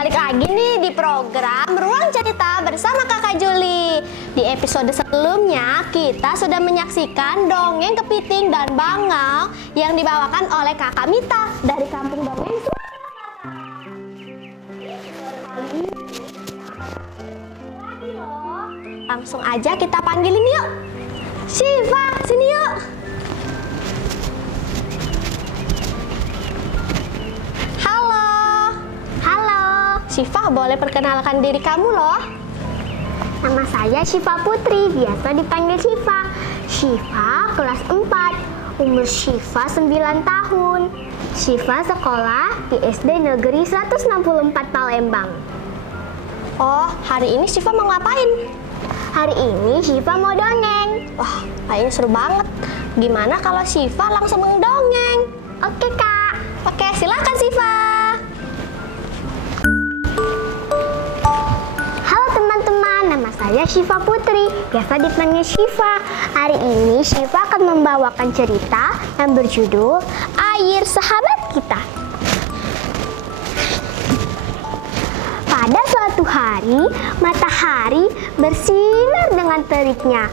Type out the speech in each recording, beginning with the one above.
balik lagi nih di program Ruang Cerita bersama Kakak Juli. Di episode sebelumnya kita sudah menyaksikan dongeng Kepiting dan Bangau yang dibawakan oleh Kakak Mita dari Kampung Dongeng Surakarta. Langsung aja kita panggilin yuk. Syifa, sini yuk. Syifa, boleh perkenalkan diri kamu loh. Nama saya Syifa Putri, biasa dipanggil Syifa. Syifa kelas 4, umur Syifa 9 tahun. Syifa sekolah di SD Negeri 164 Palembang. Oh, hari ini Syifa mau ngapain? Hari ini Syifa mau dongeng. Wah, kayaknya seru banget. Gimana kalau Syifa langsung mendongeng? Oke Kak. Oke, silakan Syifa. Nama saya Syifa Putri, biasa dipanggil Syifa. Hari ini Syifa akan membawakan cerita yang berjudul Air Sahabat Kita. Pada suatu hari, matahari bersinar dengan teriknya.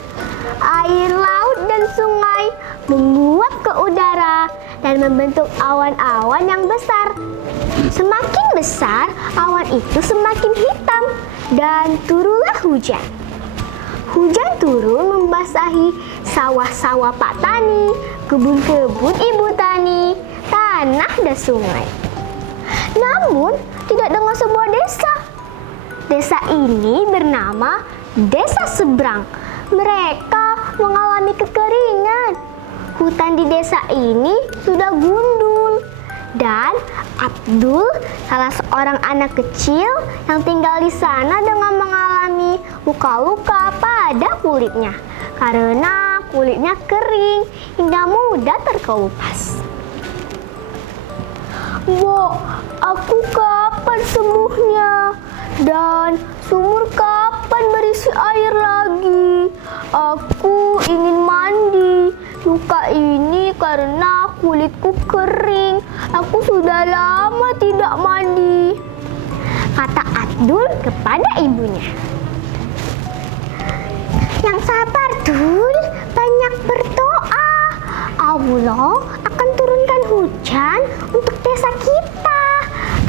Air laut dan sungai menguap ke udara dan membentuk awan-awan yang besar. Semakin besar, awan itu semakin hitam dan turunlah hujan. Hujan turun membasahi sawah-sawah Pak Tani, kebun-kebun Ibu Tani, tanah dan sungai. Namun, tidak dengan sebuah desa. Desa ini bernama Desa Seberang. Mereka mengalami kekeringan. Hutan di desa ini sudah gundul. Dan Abdul, salah seorang anak kecil yang tinggal di sana dengan mengalami luka-luka pada kulitnya karena kulitnya kering hingga mudah terkelupas. "Bu, aku kapan sembuhnya? Dan sumur kapan berisi air lagi? Aku ingin mandi. Luka ini karena kulitku kering. Aku sudah lama tidak mandi," kata Abdul kepada ibunya. "Yang sabar, Dul. Banyak berdoa. Allah akan turunkan hujan untuk desa kita.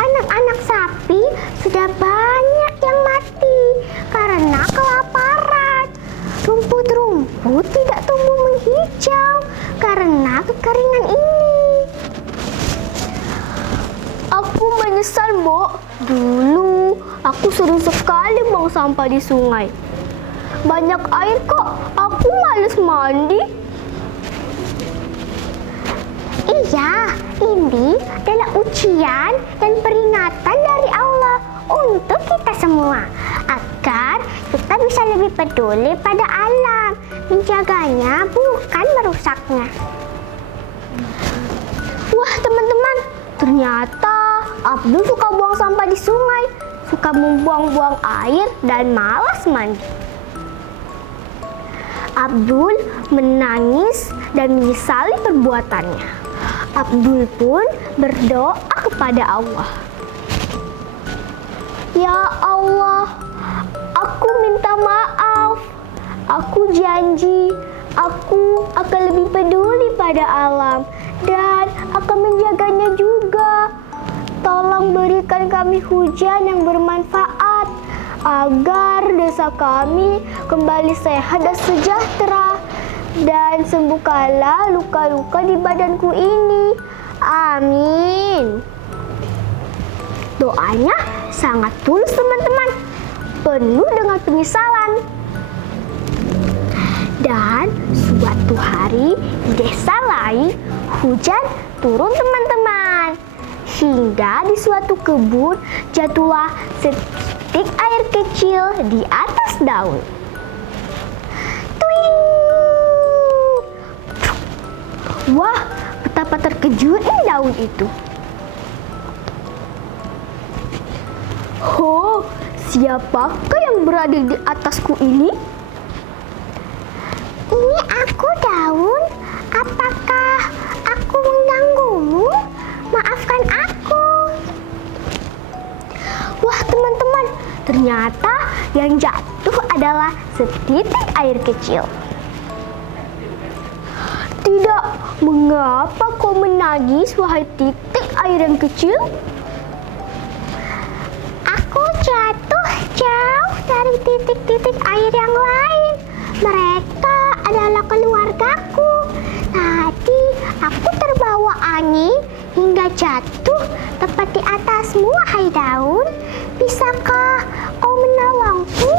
Anak-anak sapi sudah banyak yang mati karena kelaparan. Rumput-rumput tidak tumbuh menghijau karena kekeringan ini." "Aku menyesal, Mbok. Dulu aku sering sekali buang sampah di sungai. Banyak air kok, aku malas mandi." "Iya, ini adalah ujian dan peringatan dari Allah untuk kita semua, agar kita bisa lebih peduli pada alam, menjaganya bukan merusaknya." Wah teman-teman, ternyata Abdul suka buang sampah di sungai, suka membuang-buang air dan malas mandi. Abdul menangis dan menyesali perbuatannya. Abdul pun berdoa kepada Allah. "Ya Allah, aku minta maaf. Aku janji aku akan lebih peduli pada alam dan akan menjaganya juga. Tolong berikan kami hujan yang bermanfaat agar desa kami kembali sehat dan sejahtera, dan sembuhkanlah luka-luka di badanku ini. Amin." Doanya sangat tulus teman-teman, penuh dengan penyesalan. Dan suatu hari di desa lain hujan turun teman-teman, hingga di suatu kebun jatuhlah setitik air kecil di atas daun. Tuing! Wah, betapa terkejutnya daun itu. "Oh, siapakah yang berada di atasku ini?" "Ini aku, daun. Apakah aku mengganggumu? Maafkan aku." Wah Ternyata yang jatuh adalah setitik air kecil. Tidak, mengapa kau menangis, wahai titik air yang kecil? Aku jatuh jauh dari titik-titik air yang lain. Mereka adalah keluargaku. Tadi aku terbawa angin hingga jatuh tepat di atasmu, wahai daun. Bisakah kau menolongku?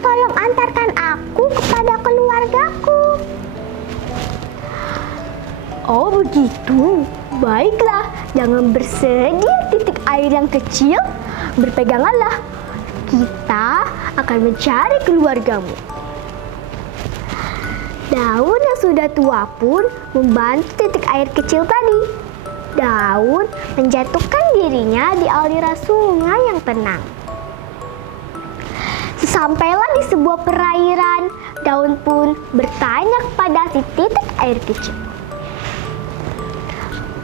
Tolong antarkan aku kepada keluargaku. Oh begitu, baiklah, jangan bersedih titik air yang kecil. Berpeganganlah, kita akan mencari keluargamu. Daun yang sudah tua pun membantu titik air kecil tadi. Daun menjatuhkan dirinya di aliran sungai yang tenang. Sesampailah di sebuah perairan, daun pun bertanya kepada si titik air kecil.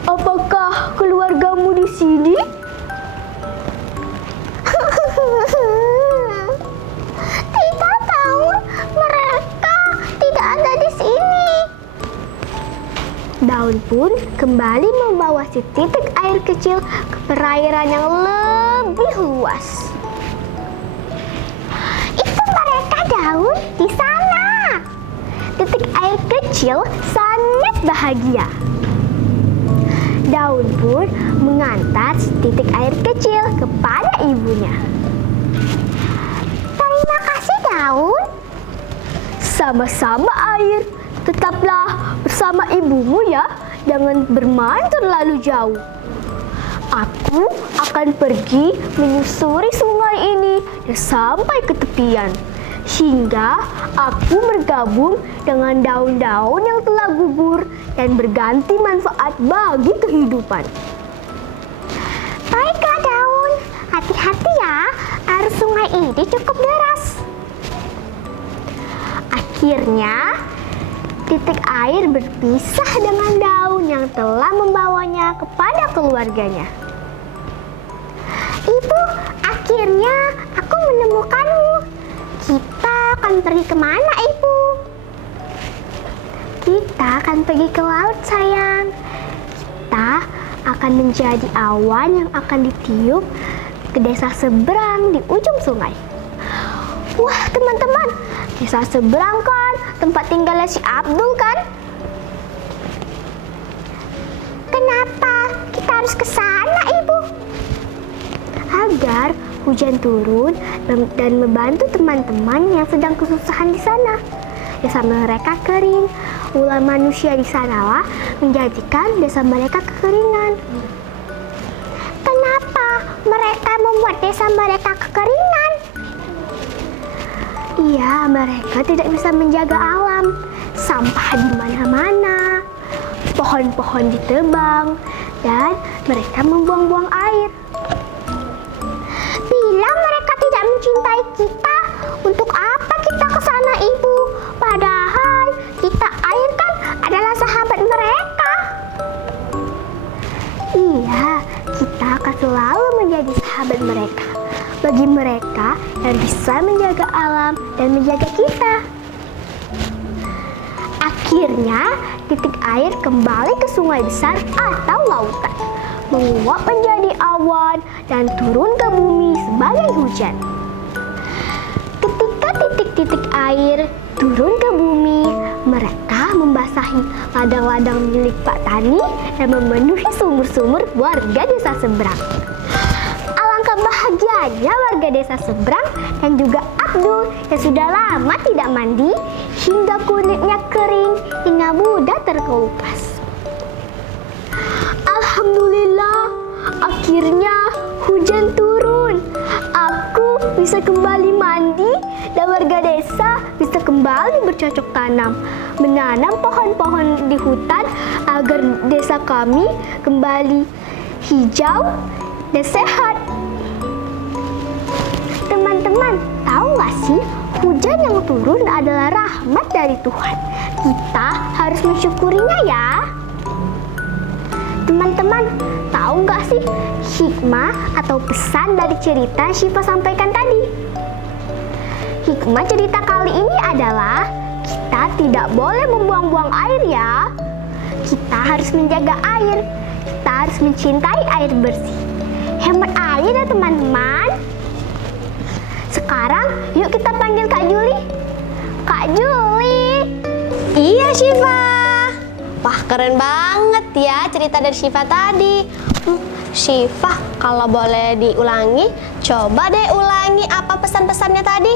Apakah keluargamu di sini? Tidak tahu, mereka tidak ada di sini. Daun pun kembali membawa si titik air kecil ke perairan yang lebih luas. Itu mereka, daun, di sana. Titik air kecil sangat bahagia. Daun pun mengantar titik air kecil kepada ibunya. Terima kasih, daun. Sama-sama, air. Tetaplah bersama ibumu ya. Jangan bermain terlalu jauh. Aku akan pergi menyusuri sungai ini dan sampai ke tepian. Hingga aku bergabung dengan daun-daun yang telah gugur dan berganti manfaat bagi kehidupan. Baiklah, daun. Hati-hati ya, air sungai ini cukup deras. Akhirnya, titik air berpisah dengan daun yang telah membawanya kepada keluarganya. Ibu, akhirnya aku menemukanmu. Kita akan pergi kemana, Ibu? Kita akan pergi ke laut, sayang. Kita akan menjadi awan yang akan ditiup ke desa seberang di ujung sungai. Wah, teman-teman, desa seberang kan tempat tinggalnya si Abdul kan? Kenapa kita harus ke sana, Ibu? Agar hujan turun dan membantu teman-teman yang sedang kesusahan di sana. Desa mereka kering. Ulah manusia di sanalah menjadikan desa mereka kekeringan. Kenapa mereka membuat desa mereka kekeringan? Iya, mereka tidak bisa menjaga alam. Sampah di mana-mana, pohon-pohon ditebang, dan mereka membuang-buang air. Bila mereka tidak mencintai kita, untuk apa kita ke sana, Ibu? Padahal kita air kan adalah sahabat mereka. Iya, kita akan selalu menjadi sahabat mereka. Bagi mereka yang bisa menjaga alam dan menjaga kita. Akhirnya, titik air kembali ke sungai besar atau lautan, menguap menjadi awan dan turun ke bumi sebagai hujan. Ketika titik-titik air turun ke bumi, mereka membasahi ladang-ladang milik Pak Tani dan memenuhi sumur-sumur warga desa seberang. Alangkah bahagianya warga desa seberang dan juga Abdul yang sudah lama tidak mandi hingga kulitnya kering hingga mudah terkelupas. Alhamdulillah, akhirnya hujan turun. Aku bisa kembali mandi dan warga desa bisa kembali bercocok tanam, menanam pohon-pohon di hutan agar desa kami kembali hijau dan sehat. Teman-teman, tahu gak sih, hujan yang turun adalah rahmat dari Tuhan. Kita harus mensyukurinya ya. Teman-teman, tahu nggak sih hikmah atau pesan dari cerita Syifa sampaikan tadi? Hikmah cerita kali ini adalah kita tidak boleh membuang-buang air ya. Kita harus menjaga air. Kita harus mencintai air bersih. Hemat air ya teman-teman. Sekarang yuk kita panggil Kak Juli. Kak Juli. Iya Syifa. Wah keren banget ya cerita dari Syifa tadi. Syifa kalau boleh diulangi, coba deh ulangi apa pesan-pesannya tadi.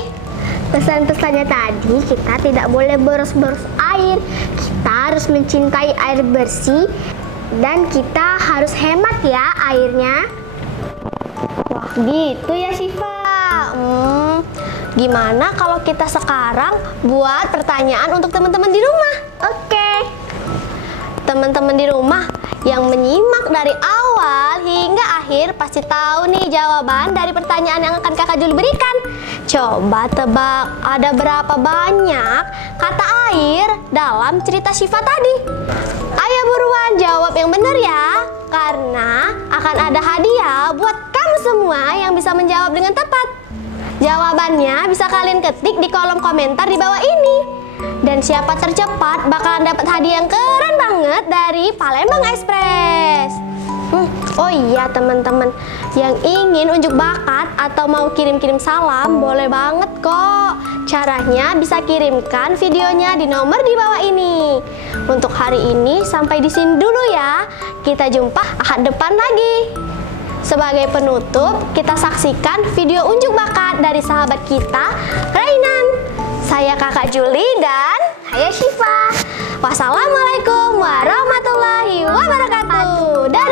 Pesan-pesannya tadi kita tidak boleh boros-boros air. Kita harus mencintai air bersih. Dan kita harus hemat ya airnya. Wah gitu ya Syifa. Gimana kalau kita sekarang buat pertanyaan untuk teman-teman di rumah? Oke. Teman-teman di rumah yang menyimak dari awal hingga akhir pasti tahu nih jawaban dari pertanyaan yang akan Kakak Juli berikan. Coba tebak ada berapa banyak kata air dalam cerita Syifa tadi? Ayo buruan jawab yang benar ya, karena akan ada hadiah buat kamu semua yang bisa menjawab dengan tepat. Jawabannya bisa kalian ketik di kolom komentar di bawah ini. Dan siapa tercepat bakalan dapat hadiah yang keren banget dari Palembang Express. Oh iya teman-teman, yang ingin unjuk bakat atau mau kirim-kirim salam boleh banget kok. Caranya bisa kirimkan videonya di nomor di bawah ini. Untuk hari ini sampai di sini dulu ya. Kita jumpa ahad depan lagi. Sebagai penutup, kita saksikan video unjuk bakat dari sahabat kita, Rainan. Saya Kakak Juli dan Saya Syifa. wassalamualaikum warahmatullahi wabarakatuh. Dadah.